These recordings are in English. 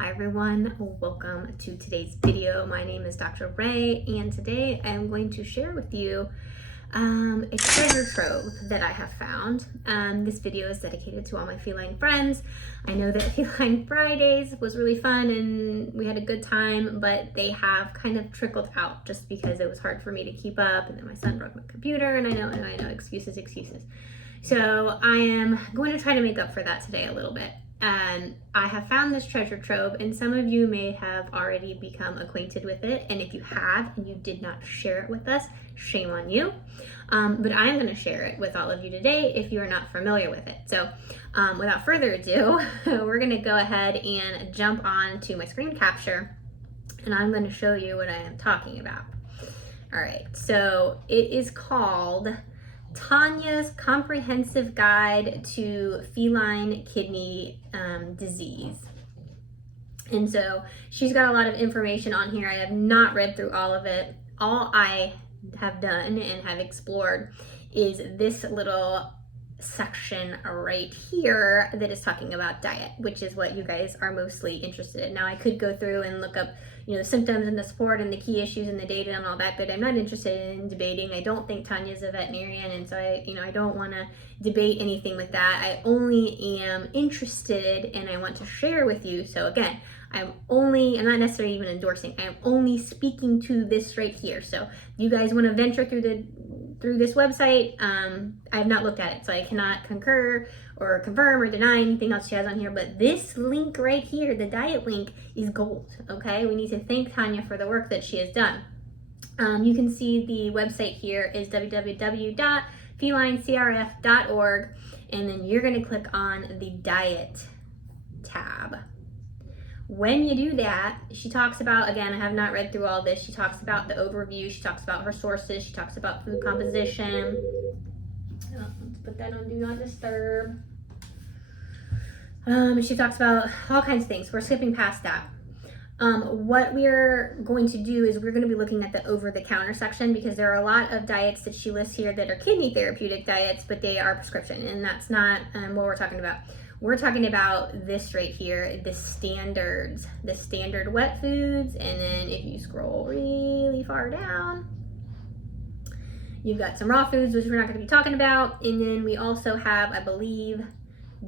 Hi everyone, welcome to today's video. My name is Dr. Ray, and today I'm going to share with you a treasure trove that I have found. This video is dedicated to all my feline friends. I know that Feline Fridays was really fun and we had a good time, but they have kind of trickled out just because it was hard for me to keep up, and then my son broke my computer, and I know, excuses. So I am going to try to make up for that today a little bit. I have found this treasure trove, and some of you may have already become acquainted with it, and if you have and you did not share it with us, shame on you. But I'm going to share it with all of you today if you are not familiar with it. So without further ado, we're going to go ahead and jump on to my screen capture, and I'm going to show you what I am talking about. All right, so it is called Tanyas Comprehensive Guide to Feline Kidney Disease. And so she's got a lot of information on here. I have not read through all of it. All I have done and have explored is this little section right here that is talking about diet, which is what you guys are mostly interested in. Now I could go through and look up the symptoms and the support and the key issues and the data and all that, but I'm not interested in debating. I don't think Tanya's a veterinarian, and so I don't want to debate anything with that. I only am interested and I want to share with you. So again, I'm not necessarily even endorsing. I'm only speaking to this right here. So if you guys want to venture through this website, I have not looked at it, so I cannot concur or confirm or deny anything else she has on here. But this link right here, the diet link, is gold. Okay, we need to thank Tanya for the work that she has done. You can see the website here is www.felinecrf.org, and then you're going to click on the diet tab. When you do that, she talks about, again, I have not read through all this, she talks about the overview, she talks about her sources, she talks about food composition. Let's put that on Do Not Disturb. She talks about all kinds of things. We're skipping past that. What we're going to do is we're going to be looking at the over-the-counter section, because there are a lot of diets that she lists here that are kidney therapeutic diets, but they are prescription, and that's not what we're talking about. We're talking about this right here, the standards, the standard wet foods, and then if you scroll really far down, you've got some raw foods, which we're not going to be talking about, and then we also have, I believe,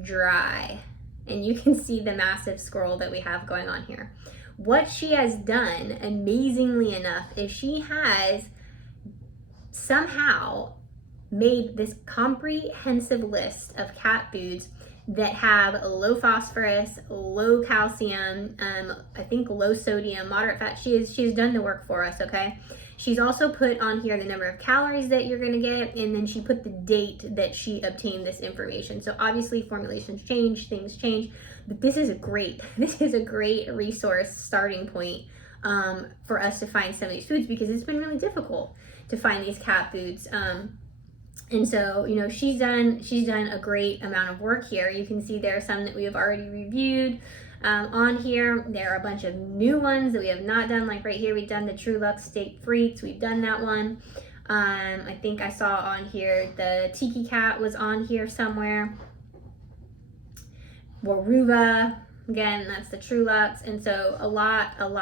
dry, and you can see the massive scroll that we have going on here. What she has done, amazingly enough, is she has somehow made this comprehensive list of cat foods that have low phosphorus, low calcium, I think low sodium, moderate fat. She's done the work for us, okay? She's also put on here the number of calories that you're gonna get, and then she put the date that she obtained this information. So obviously formulations change, things change, but this is a great resource starting point for us to find some of these foods, because it's been really difficult to find these cat foods. And so, she's done a great amount of work here. You can see there are some that we have already reviewed on here. There are a bunch of new ones that we have not done, like right here, we've done the True Luxe Steak Freaks. We've done that one. I think I saw on here the Tiki Cat was on here somewhere. Waruva, again, that's the True Luxe. And so a lot of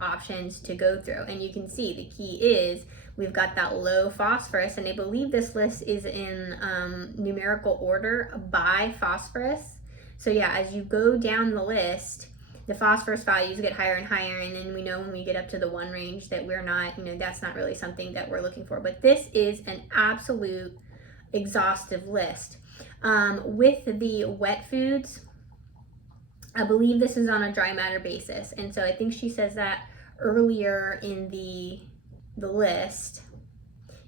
options to go through. And you can see the key is we've got that low phosphorus, and I believe this list is in numerical order by phosphorus. So yeah, as you go down the list, the phosphorus values get higher and higher, and then we know when we get up to the 1 range that we're not, that's not really something that we're looking for. But this is an absolute exhaustive list. With the wet foods, I believe this is on a dry matter basis, and so I think she says that earlier in the list.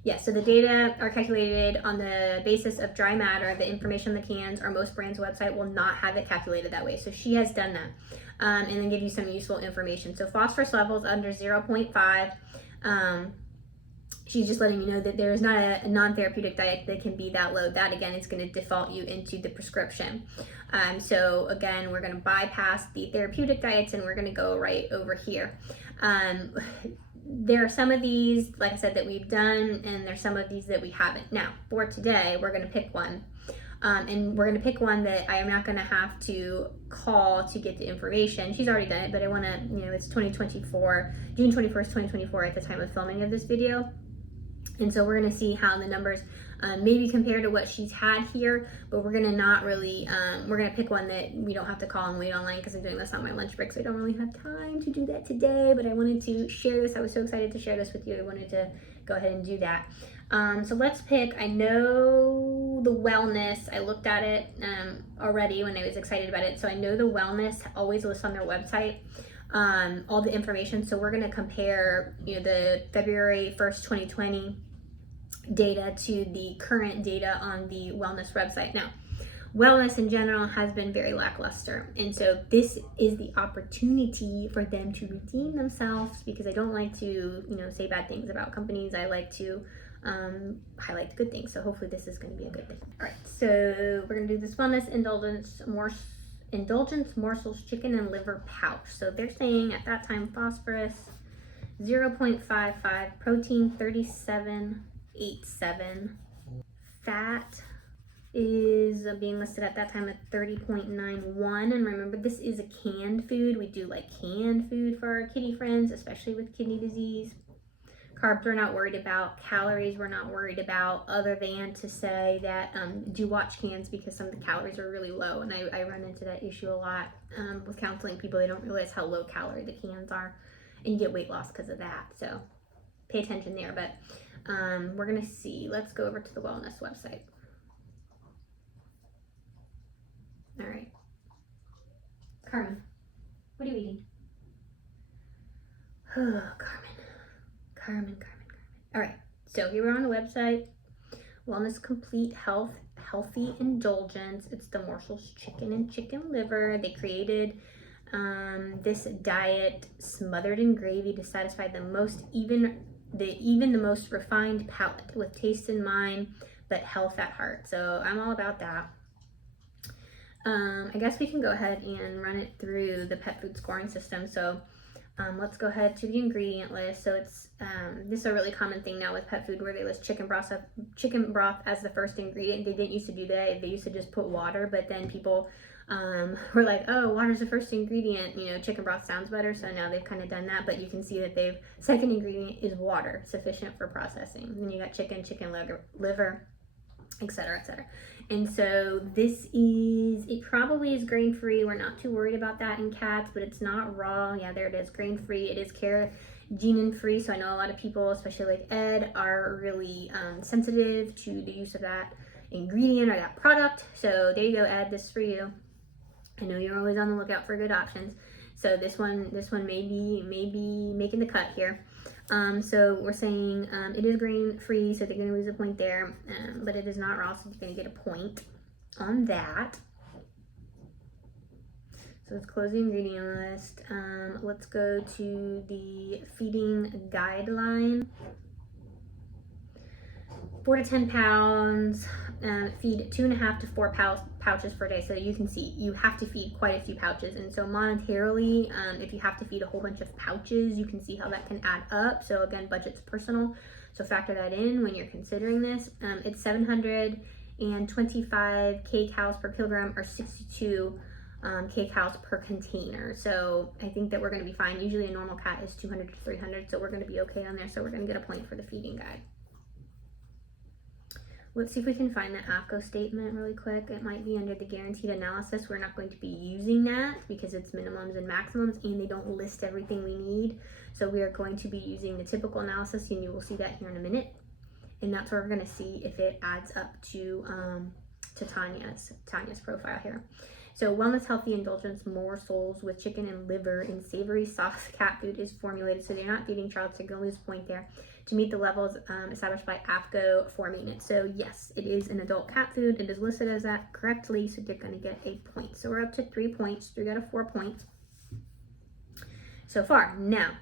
Yeah, so the data are calculated on the basis of dry matter. The information on the cans or most brands' website will not have it calculated that way. So she has done that, and then give you some useful information. So phosphorus levels under 0.5. She's just letting you know that there is not a non-therapeutic diet that can be that low. That, again, is going to default you into the prescription. So again, we're going to bypass the therapeutic diets, and we're going to go right over here. There are some of these, like I said, that we've done, and there's some of these that we haven't. Now, for today, we're going to pick one. And we're going to pick one that I am not going to have to call to get the information. She's already done it, but I want to, it's 2024, June 21st, 2024 at the time of filming of this video. And so we're going to see how the numbers maybe compare to what she's had here, but we're going to not really, we're going to pick one that we don't have to call and wait online because I'm doing this on my lunch break, so I don't really have time to do that today, but I wanted to share this. I was so excited to share this with you. I wanted to go ahead and do that. So let's pick, I know the wellness, I looked at it already when I was excited about it. So I know the wellness always lists on their website all the information. So we're going to compare, the February 1st, 2020 data to the current data on the wellness website. Now, wellness in general has been very lackluster, and so this is the opportunity for them to redeem themselves, because I don't like to say bad things about companies. I like to highlight the good things, so hopefully this is going to be a good thing. All right, so we're going to do this wellness indulgence morsels chicken and liver pouch. So they're saying at that time phosphorus 0.55, protein 37.87, fat is being listed at that time at 30.91. And remember, this is a canned food. We do like canned food for our kitty friends, especially with kidney disease. Carbs we're not worried about. Calories we're not worried about, other than to say that do watch cans, because some of the calories are really low. And I run into that issue a lot with counseling people. They don't realize how low calorie the cans are, and you get weight loss because of that. So pay attention there. But we're going to see. Let's go over to the wellness website. All right. Carmen, what are you eating? Oh, Carmen. All right, so here we're on the website. Wellness Complete Healthy Indulgence. It's the morsels chicken and chicken liver. They created this diet smothered in gravy to satisfy the most the most refined palate, with taste in mind but health at heart. So I'm all about that. I guess we can go ahead and run it through the pet food scoring system. So let's go ahead to the ingredient list. So it's this is a really common thing now with pet food, where they list chicken broth as the first ingredient. They didn't used to do that. They used to just put water, but then people were like, oh, water's the first ingredient, chicken broth sounds better. So now they've kind of done that, but you can see that second ingredient is water, sufficient for processing. Then you got chicken liver, etc., etc. And so it probably is grain-free. We're not too worried about that in cats, but it's not raw. Yeah, there it is, grain-free. It is carrageenan-free. So I know a lot of people, especially like Ed, are really sensitive to the use of that ingredient or that product. So there you go, Ed, this is for you. I know you're always on the lookout for good options. So this one may be making the cut here. So we're saying it is grain-free, so they're going to lose a point there, but it is not raw, so you're going to get a point on that. So let's close the ingredient list. Let's go to the feeding guideline. 4 to 10 pounds, feed 2.5 to 4 pouches per day. So you can see you have to feed quite a few pouches. And so monetarily, if you have to feed a whole bunch of pouches, you can see how that can add up. So again, budget's personal. So factor that in when you're considering this. It's 725 kcal per kilogram, or 62 kcal per container. So I think that we're going to be fine. Usually a normal cat is 200 to 300. So we're going to be okay on there. So we're going to get a point for the feeding guide. Let's see if we can find the AFCO statement really quick. It might be under the guaranteed analysis. We're not going to be using that because it's minimums and maximums, and they don't list everything we need. So we are going to be using the typical analysis, and you will see that here in a minute. And that's where we're going to see if it adds up to Tanya's profile here. So Wellness Healthy Indulgence morsels with chicken and liver in savory sauce cat food is formulated. So they're not feeding child, so you're going to lose a point there, to meet the levels established by AFCO for maintenance. So yes, it is an adult cat food. It is listed as that correctly, so they're going to get a point. So we're up to 3 points, 3 out of 4 points so far. Now,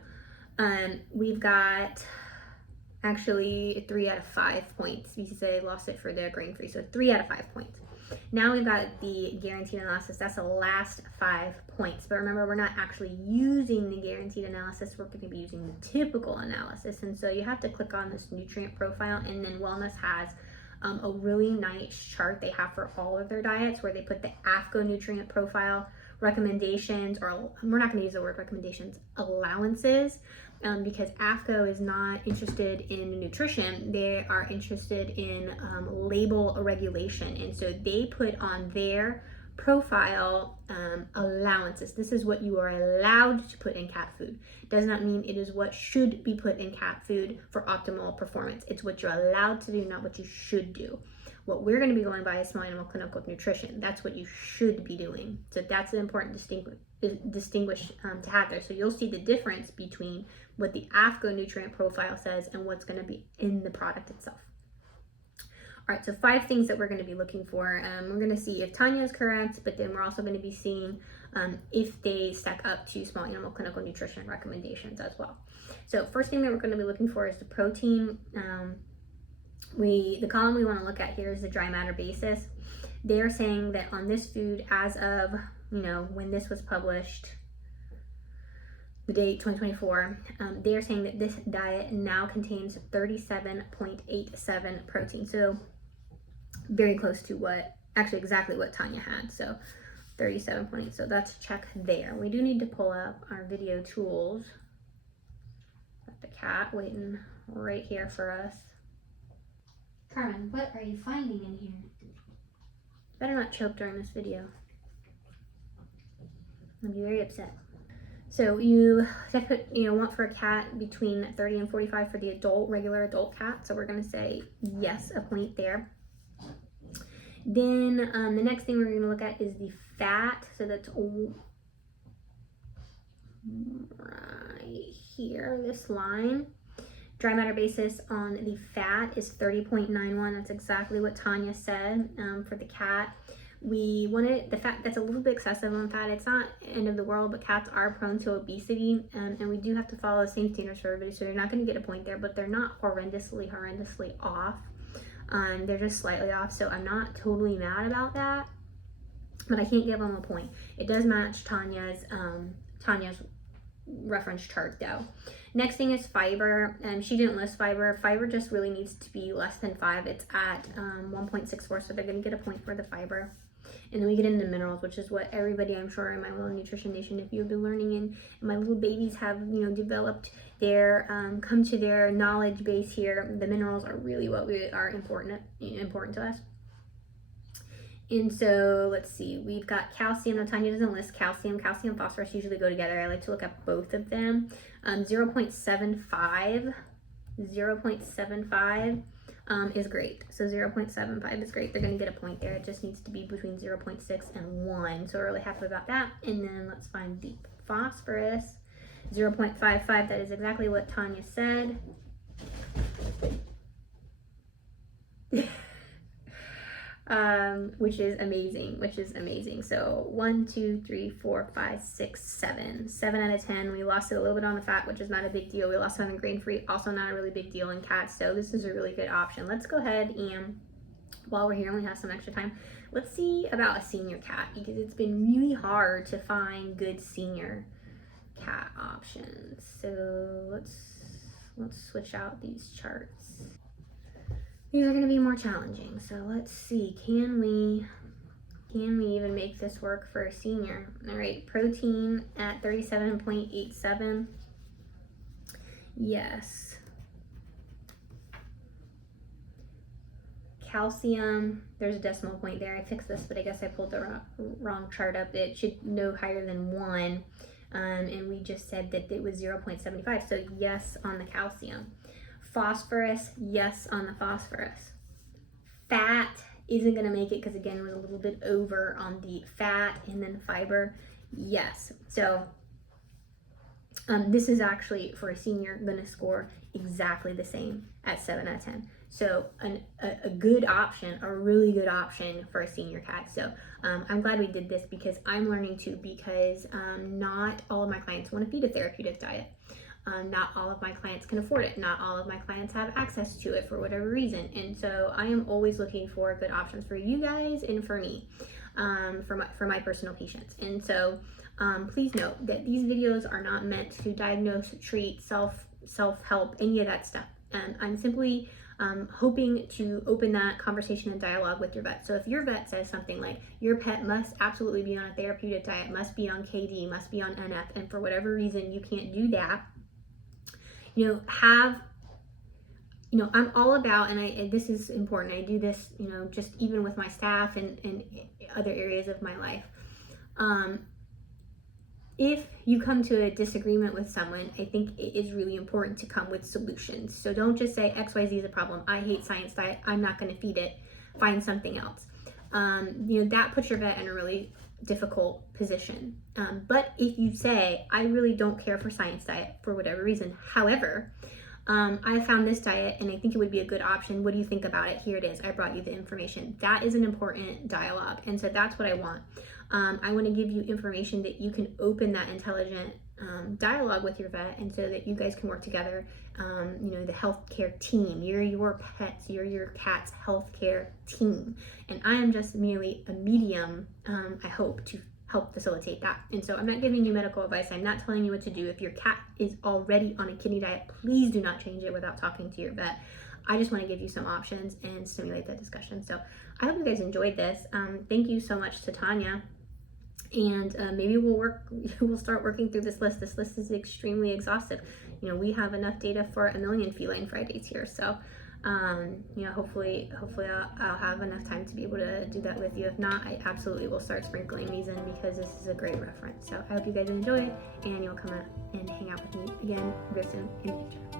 we've got actually 3 out of 5 points because I lost it for the grain-free. So 3 out of 5 points. Now we've got the guaranteed analysis. That's the last 5 points. But remember, we're not actually using the guaranteed analysis. We're going to be using the typical analysis. And so you have to click on this nutrient profile, and then Wellness has a really nice chart they have for all of their diets where they put the AFCO nutrient profile recommendations, or we're not going to use the word recommendations, allowances, because AFCO is not interested in nutrition. They are interested in label regulation, and so they put on their profile allowances. This is what you are allowed to put in cat food. Does not mean it is what should be put in cat food for optimal performance. It's what you're allowed to do, not what you should do. What we're going to be going by is small animal clinical nutrition. That's what you should be doing. So that's an important distinguish to have there. So you'll see the difference between what the AFCO nutrient profile says and what's going to be in the product itself. All right, so 5 things that we're going to be looking for. We're going to see if Tanya is correct, but then we're also going to be seeing if they stack up to small animal clinical nutrition recommendations as well. So first thing that we're going to be looking for is the protein. The column we want to look at here is the dry matter basis. They're saying that on this food, as of, when this was published, the date 2024, they're saying that this diet now contains 37.87 protein. So very close to exactly what Tanya had. So 37.8. So that's a check there. We do need to pull up our video tools. Got the cat waiting right here for us. Carmen, what are you finding in here? Better not choke during this video. I'll be very upset. So you want for a cat between 30 and 45 for the regular adult cat. So we're going to say yes, a point there. Then the next thing we're going to look at is the fat. So that's right here, this line. Dry matter basis on the fat is 30.91. That's exactly what Tanya said for the cat. We wanted the fat that's a little bit excessive on fat. It's not end of the world, but cats are prone to obesity, and we do have to follow the same standards for everybody. So you're not going to get a point there, but they're not horrendously off. They're just slightly off. So I'm not totally mad about that, but I can't give them a point. It does match Tanya's reference chart though. Next thing is fiber. She didn't list fiber. Fiber just really needs to be less than 5. It's at 1.64, so they're going to get a point for the fiber. And then we get into minerals, which is what everybody, I'm sure, in my little nutrition nation, if you've been learning and my little babies have, developed their, come to their knowledge base here, the minerals are really what are important to us. And so let's see, we've got calcium. Now Tanya doesn't list calcium. Calcium and phosphorus usually go together. I like to look at both of them. 0.75 is great. So 0.75 is great. They're going to get a point there. It just needs to be between 0.6 and 1. So we're really happy about that. And then let's find the phosphorus. 0.55. That is exactly what Tanya said. Which is amazing. So 1, 2, 3, 4, 5, 6, 7 out of 10. We lost it a little bit on the fat, which is not a big deal. We lost it on the grain free, also not a really big deal in cats. So this is a really good option. Let's go ahead and, while we're here and we have some extra time, let's see about a senior cat, because it's been really hard to find good senior cat options. So let's switch out these charts. These are going to be more challenging. So let's see, can we even make this work for a senior? All right, protein at 37.87. Yes. Calcium, there's a decimal point there. I fixed this, but I guess I pulled the wrong chart up. It should no higher than 1. And we just said that it was 0.75. So yes on the calcium. Phosphorus, yes on the phosphorus. Fat isn't going to make it because, again, it was a little bit over on the fat. And then fiber, yes. So this is actually, for a senior, going to score exactly the same at 7 out of 10. So a good option, a really good option for a senior cat. So I'm glad we did this, because I'm learning too, because not all of my clients want to feed a therapeutic diet. Not all of my clients can afford it. Not all of my clients have access to it for whatever reason. And so I am always looking for good options for you guys and for me, for my personal patients. And so please note that these videos are not meant to diagnose, treat, self-help, any of that stuff. I'm simply hoping to open that conversation and dialogue with your vet. So if your vet says something like your pet must absolutely be on a therapeutic diet, must be on KD, must be on NF, and for whatever reason you can't do that, I'm all about, and this is important, I do this, just even with my staff and other areas of my life. If you come to a disagreement with someone, I think it is really important to come with solutions. So don't just say XYZ is a problem. I hate science diet. I'm not going to feed it. Find something else. That puts your vet in a really difficult position. But if you say, I really don't care for science diet for whatever reason. However, I found this diet and I think it would be a good option. What do you think about it? Here it is. I brought you the information. That is an important dialogue. And so that's what I want. I want to give you information that you can open that intelligent dialogue with your vet, and so that you guys can work together. The healthcare team. You're your pets. You're your cat's healthcare team. And I am just merely a medium, I hope, to help facilitate that. And so I'm not giving you medical advice. I'm not telling you what to do. If your cat is already on a kidney diet, please do not change it without talking to your vet. I just want to give you some options and stimulate that discussion. So I hope you guys enjoyed this. Thank you so much to Tanya. And maybe we'll start working through this list. This list is extremely exhaustive. We have enough data for 1 million feline Fridays here. So, hopefully I'll have enough time to be able to do that with you. If not, I absolutely will start sprinkling these in, because this is a great reference. So I hope you guys enjoy, and you'll come out and hang out with me again very soon in the future.